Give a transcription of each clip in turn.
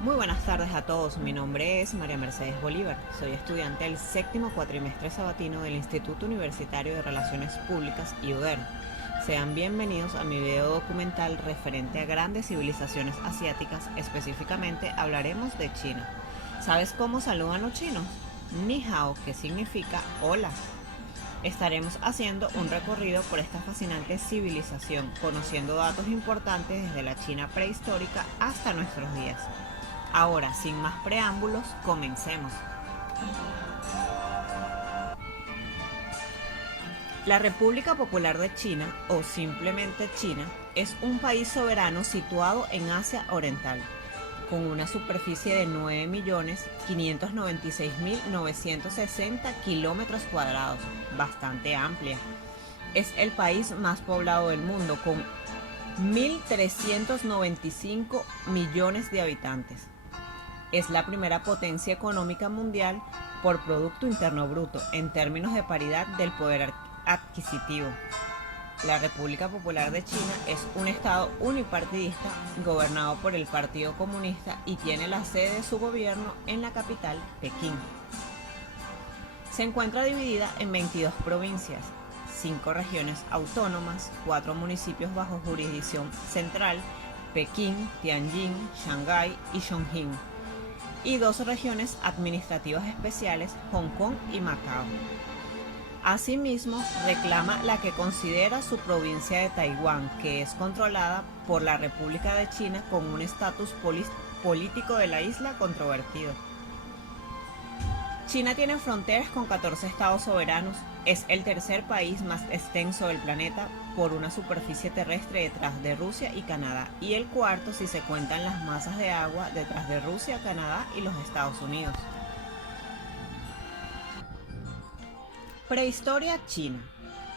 Muy buenas tardes a todos, mi nombre es María Mercedes Bolívar, soy estudiante del séptimo cuatrimestre sabatino del Instituto Universitario de Relaciones Públicas IUDER. Sean bienvenidos a mi video documental referente a grandes civilizaciones asiáticas, específicamente hablaremos de China. ¿Sabes cómo saludan los chinos? Ni hao, que significa hola. Estaremos haciendo un recorrido por esta fascinante civilización, conociendo datos importantes desde la China prehistórica hasta nuestros días. Ahora, sin más preámbulos, comencemos. La República Popular de China, o simplemente China, es un país soberano situado en Asia Oriental, con una superficie de 9.596.960 kilómetros cuadrados, bastante amplia. Es el país más poblado del mundo, con 1.395 millones de habitantes. Es la primera potencia económica mundial por Producto Interno Bruto en términos de paridad del poder adquisitivo. La República Popular de China es un estado unipartidista gobernado por el Partido Comunista y tiene la sede de su gobierno en la capital, Pekín. Se encuentra dividida en 22 provincias, 5 regiones autónomas, 4 municipios bajo jurisdicción central, Pekín, Tianjin, Shanghái y Chongqing, y 2 regiones administrativas especiales, Hong Kong y Macao. Asimismo, reclama la que considera su provincia de Taiwán, que es controlada por la República de China con un estatus político de la isla controvertido. China tiene fronteras con 14 estados soberanos, es el tercer país más extenso del planeta por una superficie terrestre detrás de Rusia y Canadá, y el cuarto si se cuentan las masas de agua detrás de Rusia, Canadá y los Estados Unidos. Prehistoria china.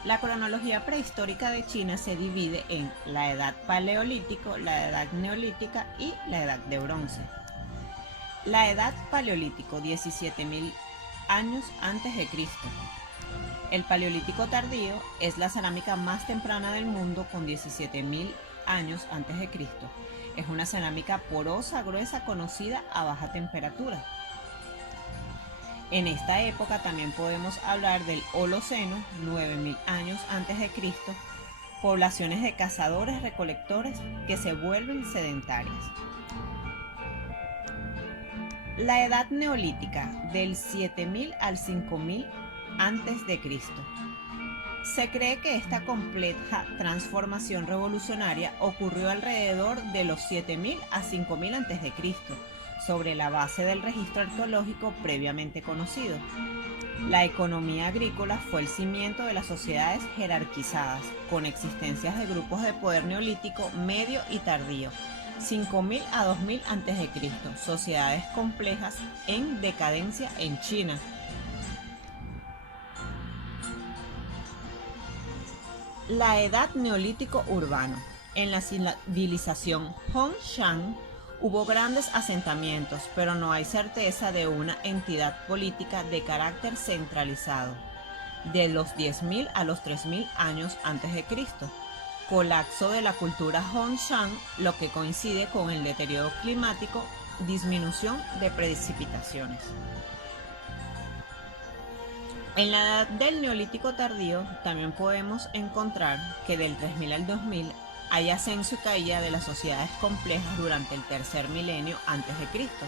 La cronología prehistórica de China se divide en la edad paleolítico, la edad neolítica y la edad de bronce. La edad paleolítico, 17.000 años antes de Cristo. El paleolítico tardío es la cerámica más temprana del mundo con 17.000 años antes de Cristo. Es una cerámica porosa, gruesa, conocida a baja temperatura. En esta época también podemos hablar del Holoceno, 9.000 años antes de Cristo, poblaciones de cazadores-recolectores que se vuelven sedentarias. La edad neolítica, del 7000 al 5000 antes de Cristo. Se cree que esta compleja transformación revolucionaria ocurrió alrededor de los 7000 a 5000 a.C., sobre la base del registro arqueológico previamente conocido. La economía agrícola fue el cimiento de las sociedades jerarquizadas, con existencias de grupos de poder neolítico medio y tardío, 5000 a 2000 a.C., sociedades complejas en decadencia en China. La edad neolítico urbano. En la civilización Hongshan hubo grandes asentamientos, pero no hay certeza de una entidad política de carácter centralizado. De los 10.000 a los 3.000 años antes de Cristo. Colapso de la cultura Hongshan, lo que coincide con el deterioro climático, disminución de precipitaciones. En la edad del Neolítico tardío también podemos encontrar que del 3000 al 2000 hay ascenso y caída de las sociedades complejas durante el tercer milenio antes de Cristo.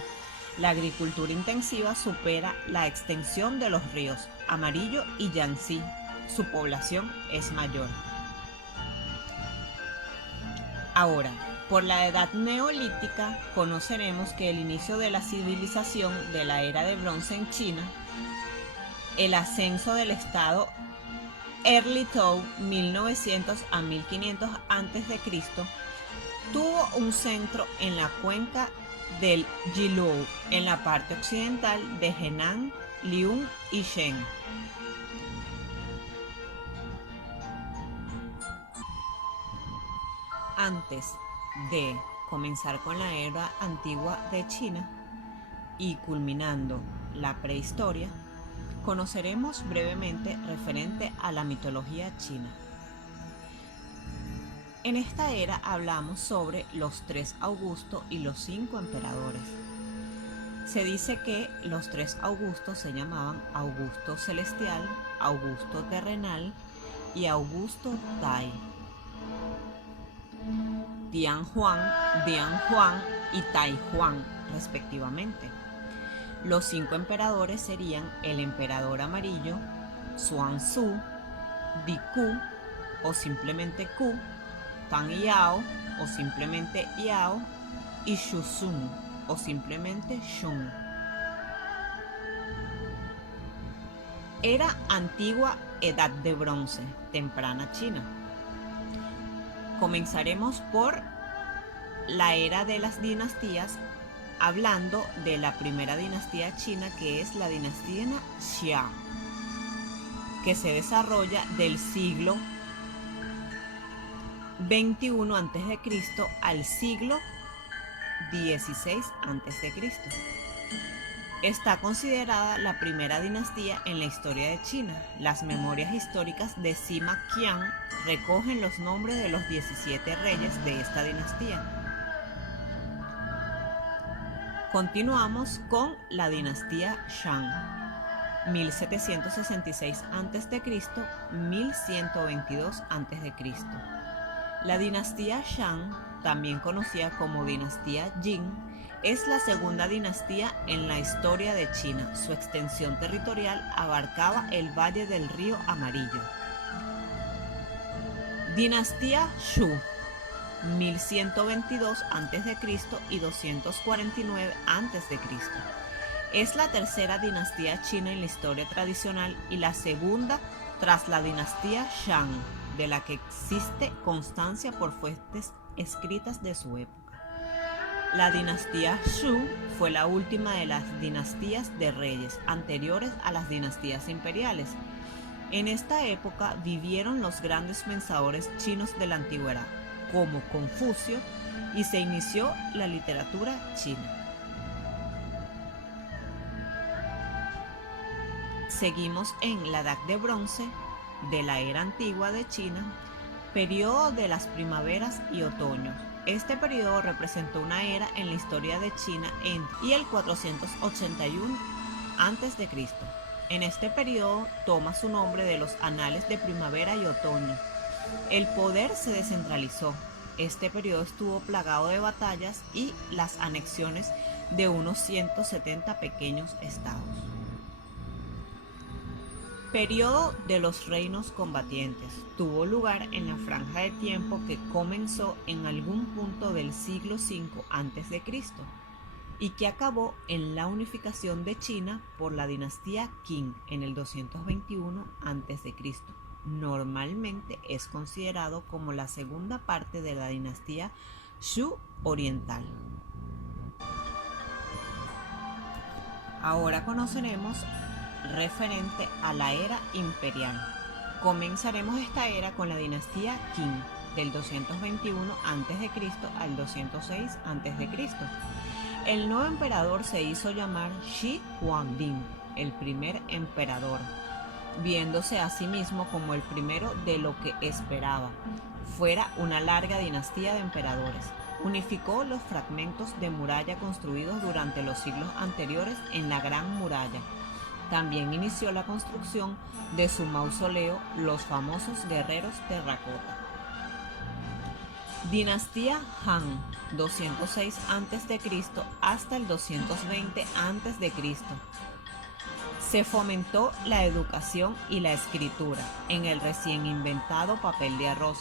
La agricultura intensiva supera la extensión de los ríos Amarillo y Yangtze. Su población es mayor. Ahora, por la edad neolítica conoceremos que el inicio de la civilización de la era de bronce en China, el ascenso del estado Early Tao 1900 a 1500 a.C. tuvo un centro en la cuenca del Yilou, en la parte occidental de Henan, Liun y Shen. Antes de comenzar con la era antigua de China y culminando la prehistoria, conoceremos brevemente referente a la mitología china. En esta era hablamos sobre los 3 Augustos y los 5 emperadores. Se dice que los 3 Augustos se llamaban Augusto Celestial, Augusto Terrenal y Augusto Tai. Dian Juan y Tai Juan, respectivamente. Los 5 emperadores serían el emperador amarillo, Xuanzú, Di Ku o simplemente Ku, Tang Yao o simplemente Yao y Shuzun o simplemente Shun. Era antigua Edad de Bronce, temprana China. Comenzaremos por la era de las dinastías, hablando de la primera dinastía china, que es la dinastía Xia, que se desarrolla del siglo XXI a.C. al siglo XVI a.C. Está considerada la primera dinastía en la historia de China. Las memorias históricas de Sima Qian recogen los nombres de los 17 reyes de esta dinastía. Continuamos con la dinastía Shang, 1766 a.C., 1122 a.C. La dinastía Shang, también conocida como dinastía Jin, es la segunda dinastía en la historia de China. Su extensión territorial abarcaba el valle del río Amarillo. Dinastía Shu, 1122 a.C. y 249 a.C. Es la tercera dinastía china en la historia tradicional y la segunda tras la dinastía Shang, de la que existe constancia por fuentes escritas de su época. La dinastía Shu fue la última de las dinastías de reyes anteriores a las dinastías imperiales. En esta época vivieron los grandes pensadores chinos de la antigüedad, como Confucio, y se inició la literatura china. Seguimos en la Edad de Bronce de la era antigua de China, periodo de las primaveras y otoños. Este periodo representó una era en la historia de China y el 481 a.C. En este periodo toma su nombre de los anales de primavera y otoño. El poder se descentralizó. Este periodo estuvo plagado de batallas y las anexiones de unos 170 pequeños estados. Periodo de los reinos combatientes. Tuvo lugar en la franja de tiempo que comenzó en algún punto del siglo V a.C. y que acabó en la unificación de China por la dinastía Qing en el 221 a.C. Normalmente es considerado como la segunda parte de la dinastía Shu oriental. Ahora conoceremos referente a la era imperial. Comenzaremos esta era con la dinastía Qing, del 221 a.C. al 206 a.C. El nuevo emperador se hizo llamar Shi Huangdi, el primer emperador, viéndose a sí mismo como el primero de lo que esperaba fuera una larga dinastía de emperadores. Unificó los fragmentos de muralla construidos durante los siglos anteriores en la Gran Muralla. También inició la construcción de su mausoleo, los famosos guerreros terracota. Dinastía Han, 206 a.C. hasta el 220 a.C. Se fomentó la educación y la escritura en el recién inventado papel de arroz.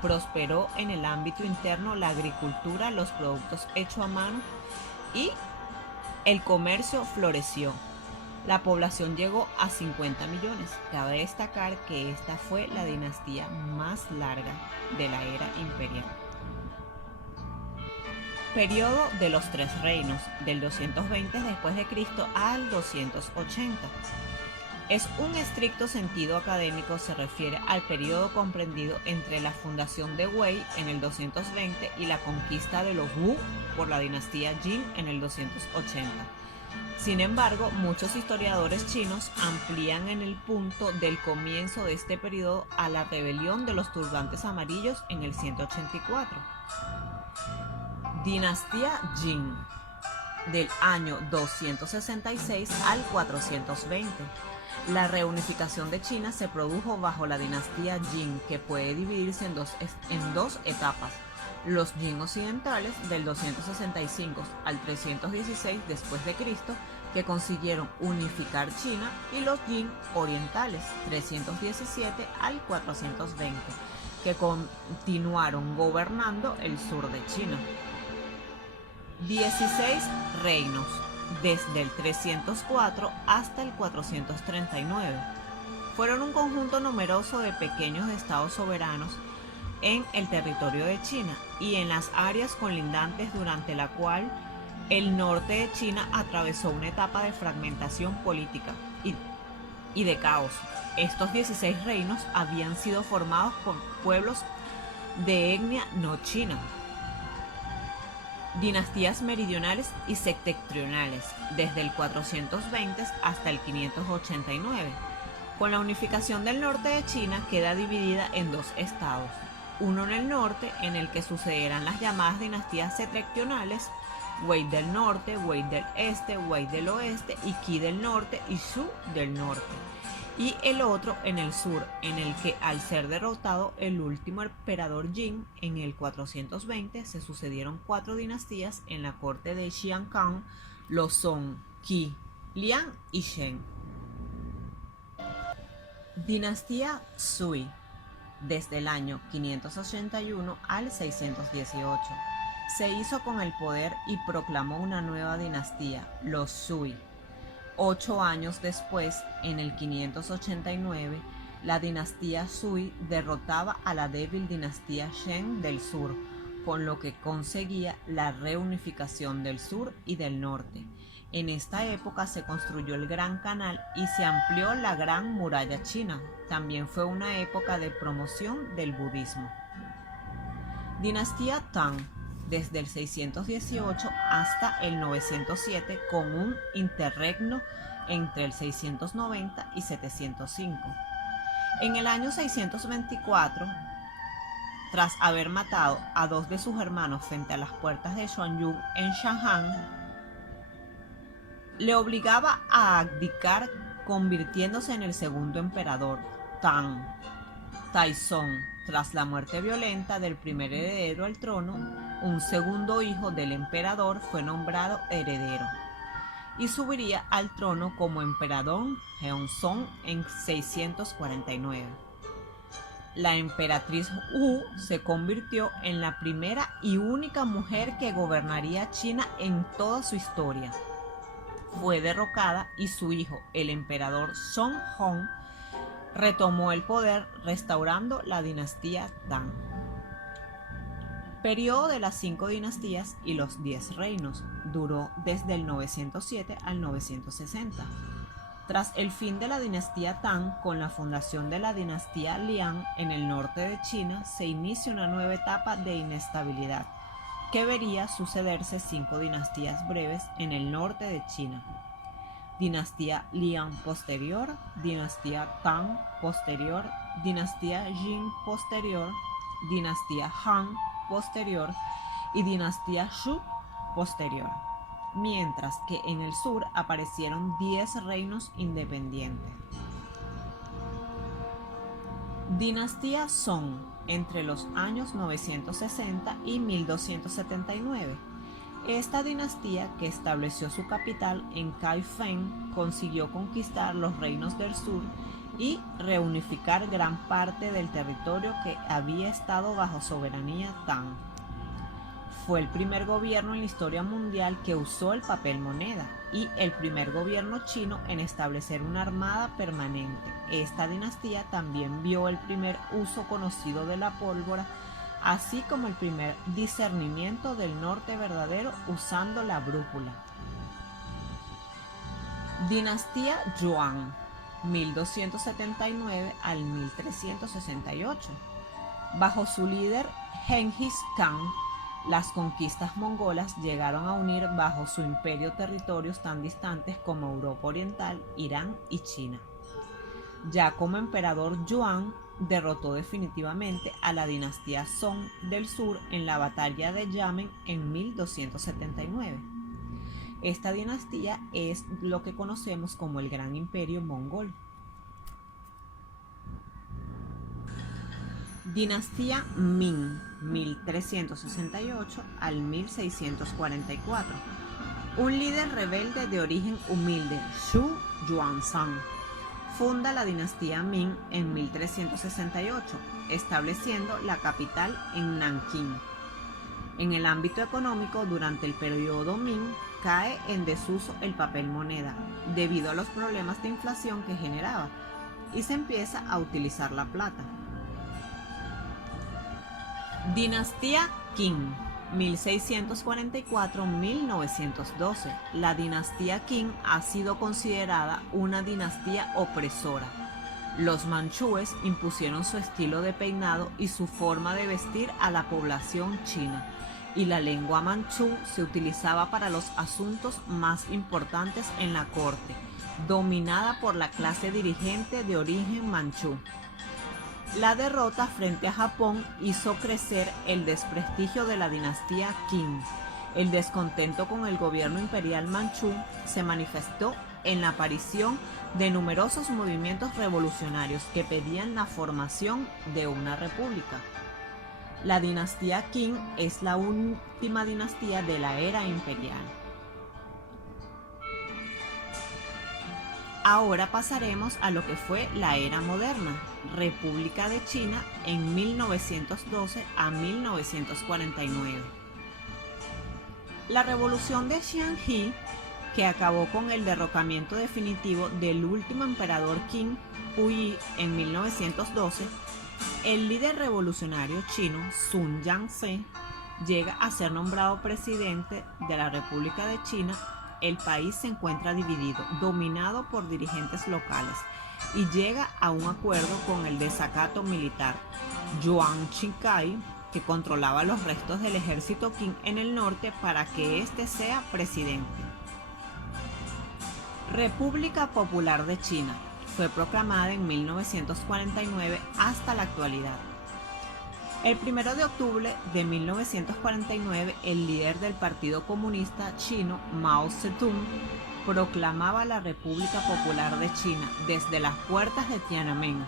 Prosperó en el ámbito interno la agricultura, los productos hechos a mano y el comercio floreció. La población llegó a 50 millones. Cabe destacar que esta fue la dinastía más larga de la era imperial. Periodo de los Tres Reinos, del 220 después de Cristo al 280. En un estricto sentido académico se refiere al periodo comprendido entre la fundación de Wei en el 220 y la conquista de los Wu por la dinastía Jin en el 280. Sin embargo, muchos historiadores chinos amplían en el punto del comienzo de este periodo a la rebelión de los turbantes amarillos en el 184. Dinastía Jin, del año 266 al 420. La reunificación de China se produjo bajo la dinastía Jin, que puede dividirse en dos etapas: los Jin occidentales del 265 al 316 después de Cristo, que consiguieron unificar China, y los Jin orientales 317 al 420, que continuaron gobernando el sur de China. 16 reinos, desde el 304 hasta el 439. Fueron un conjunto numeroso de pequeños estados soberanos en el territorio de China y en las áreas colindantes, durante la cual el norte de China atravesó una etapa de fragmentación política y de caos. Estos 16 reinos habían sido formados por pueblos de etnia no china. Dinastías meridionales y septentrionales, desde el 420 hasta el 589. Con la unificación del norte de China queda dividida en dos estados: uno en el norte, en el que sucederán las llamadas dinastías septentrionales, Wei del norte, Wei del este, Wei del oeste y Qi del norte y Zhou del norte; y el otro en el sur, en el que, al ser derrotado el último emperador Jin en el 420, se sucedieron 4 dinastías en la corte de Xian Kang: los Song, Qi, Liang y Shen. Dinastía Sui, desde el año 581 al 618. Se hizo con el poder y proclamó una nueva dinastía, los Sui. 8 años después, en el 589, la dinastía Sui derrotaba a la débil dinastía Shen del sur, con lo que conseguía la reunificación del sur y del norte. En esta época se construyó el Gran Canal y se amplió la Gran Muralla China. También fue una época de promoción del budismo. Dinastía Tang, desde el 618 hasta el 907, con un interregno entre el 690 y 705. En el año 624, tras haber matado a 2 de sus hermanos frente a las puertas de Xuanyun en Shanhan, le obligaba a abdicar, convirtiéndose en el segundo emperador, Tang. Taizong. Tras la muerte violenta del primer heredero al trono, un segundo hijo del emperador fue nombrado heredero y subiría al trono como emperador Heonzong en 649. La emperatriz Wu se convirtió en la primera y única mujer que gobernaría China en toda su historia. Fue derrocada y su hijo, el emperador Song Hong, retomó el poder, restaurando la dinastía Tang. Periodo de las 5 dinastías y los 10 reinos. Duró desde el 907 al 960. Tras el fin de la dinastía Tang, con la fundación de la dinastía Liang en el norte de China, se inicia una nueva etapa de inestabilidad, que vería sucederse 5 dinastías breves en el norte de China: dinastía Liang posterior, dinastía Tang posterior, dinastía Jin posterior, dinastía Han posterior y dinastía Shu posterior, mientras que en el sur aparecieron 10 reinos independientes. Dinastía Song, entre los años 960 y 1279. Esta dinastía, que estableció su capital en Kaifeng, consiguió conquistar los reinos del sur y reunificar gran parte del territorio que había estado bajo soberanía Tang. Fue el primer gobierno en la historia mundial que usó el papel moneda y el primer gobierno chino en establecer una armada permanente. Esta dinastía también vio el primer uso conocido de la pólvora, así como el primer discernimiento del norte verdadero usando la brújula. Dinastía Yuan, 1279 al 1368. Bajo su líder Genghis Khan, Las conquistas mongolas llegaron a unir bajo su imperio territorios tan distantes como Europa Oriental, Irán y China. Ya como emperador Yuan derrotó definitivamente a la dinastía Song del sur en la batalla de Yamen en 1279. Esta dinastía es lo que conocemos como el Gran Imperio Mongol. Dinastía Ming, 1368 al 1644. Un líder rebelde de origen humilde, Xu Yuanzhang, funda la dinastía Ming en 1368, estableciendo la capital en Nankín. En el ámbito económico, durante el periodo Ming, cae en desuso el papel moneda, debido a los problemas de inflación que generaba, y se empieza a utilizar la plata. Dinastía Qing, 1644-1912. La dinastía Qing ha sido considerada una dinastía opresora. Los manchúes impusieron su estilo de peinado y su forma de vestir a la población china, y la lengua manchú se utilizaba para los asuntos más importantes en la corte, dominada por la clase dirigente de origen manchú. La derrota frente a Japón hizo crecer el desprestigio de la dinastía Qing. El descontento con el gobierno imperial manchú se manifestó en la aparición de numerosos movimientos revolucionarios que pedían la formación de una república. La dinastía Qing es la última dinastía de la era imperial. Ahora pasaremos a lo que fue la era moderna, República de China en 1912 a 1949. La revolución de Xianji, que acabó con el derrocamiento definitivo del último emperador Qing, Puyi, en 1912, el líder revolucionario chino Sun Yat-sen llega a ser nombrado presidente de la República de China. El país se encuentra dividido, dominado por dirigentes locales, y llega a un acuerdo con el desacato militar Yuan Shikai, que controlaba los restos del ejército Qing en el norte, para que éste sea presidente. República Popular de China fue proclamada en 1949 hasta la actualidad. El 1 de octubre de 1949, el líder del Partido Comunista Chino, Mao Zedong, proclamaba la República Popular de China desde las puertas de Tiananmen,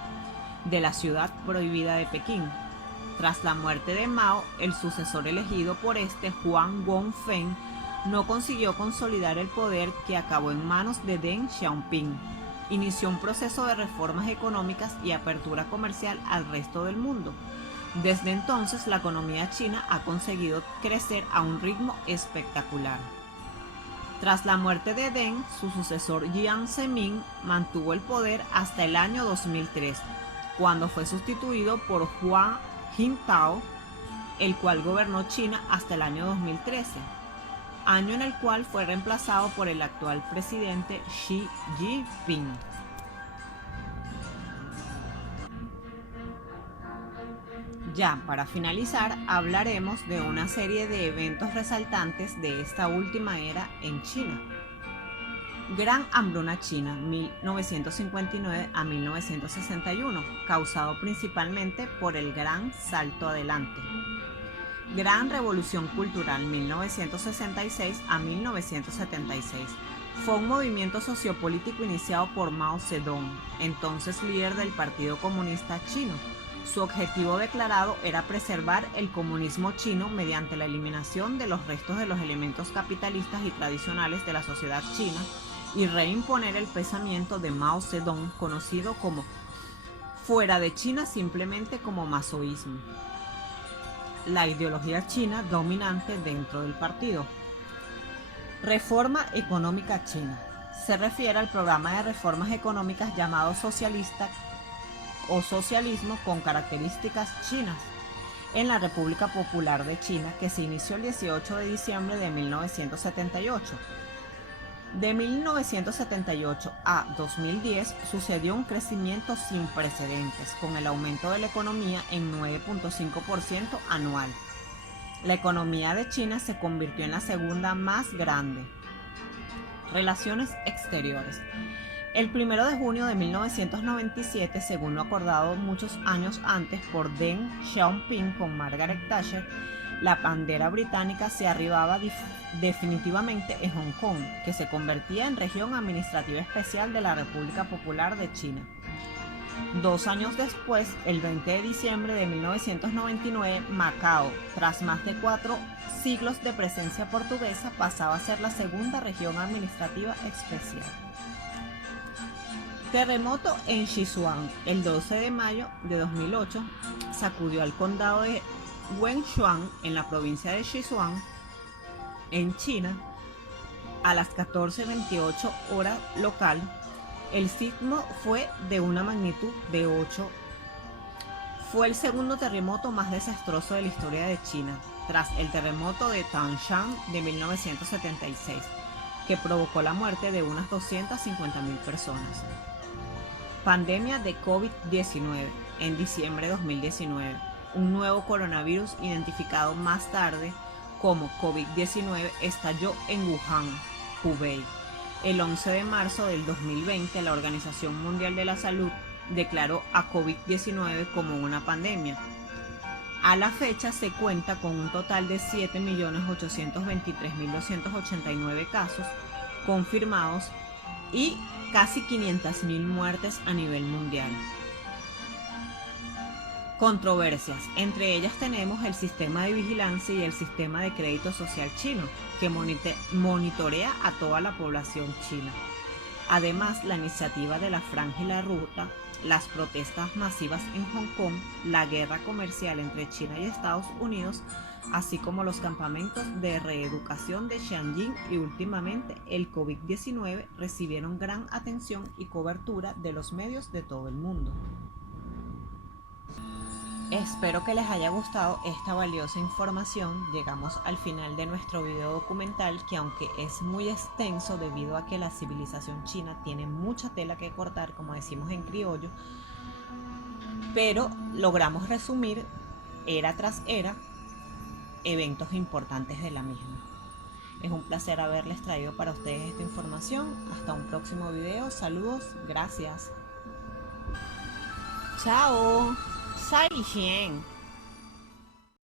de la ciudad prohibida de Pekín. Tras la muerte de Mao, el sucesor elegido por este, Huang Guangfeng, no consiguió consolidar el poder, que acabó en manos de Deng Xiaoping. Inició un proceso de reformas económicas y apertura comercial al resto del mundo. Desde entonces, la economía china ha conseguido crecer a un ritmo espectacular. Tras la muerte de Deng, su sucesor Jiang Zemin mantuvo el poder hasta el año 2003, cuando fue sustituido por Hua Jintao, el cual gobernó China hasta el año 2013, año en el cual fue reemplazado por el actual presidente Xi Jinping. Ya para finalizar, hablaremos de una serie de eventos resaltantes de esta última era en China. Gran hambruna china, 1959 a 1961, causado principalmente por el Gran Salto Adelante. Gran Revolución Cultural, 1966 a 1976. Fue un movimiento sociopolítico iniciado por Mao Zedong, entonces líder del Partido Comunista Chino. Su objetivo declarado era preservar el comunismo chino mediante la eliminación de los restos de los elementos capitalistas y tradicionales de la sociedad china y reimponer el pensamiento de Mao Zedong, conocido como fuera de China, simplemente como maoísmo, la ideología china dominante dentro del partido. Reforma económica china. Se refiere al programa de reformas económicas llamado socialista o socialismo con características chinas en la República Popular de China, que se inició el 18 de diciembre de 1978. De 1978 a 2010 sucedió un crecimiento sin precedentes, con el aumento de la economía en 9.5% anual. La economía de China se convirtió en la segunda más grande. Relaciones exteriores. El 1 de junio de 1997, según lo acordado muchos años antes por Deng Xiaoping con Margaret Thatcher, la bandera británica se arribaba definitivamente en Hong Kong, que se convertía en región administrativa especial de la República Popular de China. 2 años después, el 20 de diciembre de 1999, Macao, tras más de 4 siglos de presencia portuguesa, pasaba a ser la segunda región administrativa especial. Terremoto en Sichuan. El 12 de mayo de 2008 sacudió al condado de Wenchuan en la provincia de Sichuan, en China, a las 14:28 hora local. El sismo fue de una magnitud de 8. Fue el segundo terremoto más desastroso de la historia de China, tras el terremoto de Tangshan de 1976, que provocó la muerte de unas 250.000 personas. Pandemia de COVID-19. En diciembre de 2019, un nuevo coronavirus identificado más tarde como COVID-19 estalló en Wuhan, Hubei. El 11 de marzo del 2020, la Organización Mundial de la Salud declaró a COVID-19 como una pandemia. A la fecha se cuenta con un total de 7.823.289 casos confirmados y casi 500.000 muertes a nivel mundial. Controversias. Entre ellas tenemos el sistema de vigilancia y el sistema de crédito social chino, que monitorea a toda la población china. Además, la iniciativa de la Franja y la Ruta, las protestas masivas en Hong Kong, la guerra comercial entre China y Estados Unidos, así como los campamentos de reeducación de Xianjin y últimamente el COVID-19 recibieron gran atención y cobertura de los medios de todo el mundo. Espero que les haya gustado esta valiosa información. Llegamos al final de nuestro video documental, que aunque es muy extenso debido a que la civilización china tiene mucha tela que cortar, como decimos en criollo, pero logramos resumir era tras era eventos importantes de la misma. Es un placer haberles traído para ustedes esta información. Hasta un próximo video. Saludos, gracias. Chao. 再见。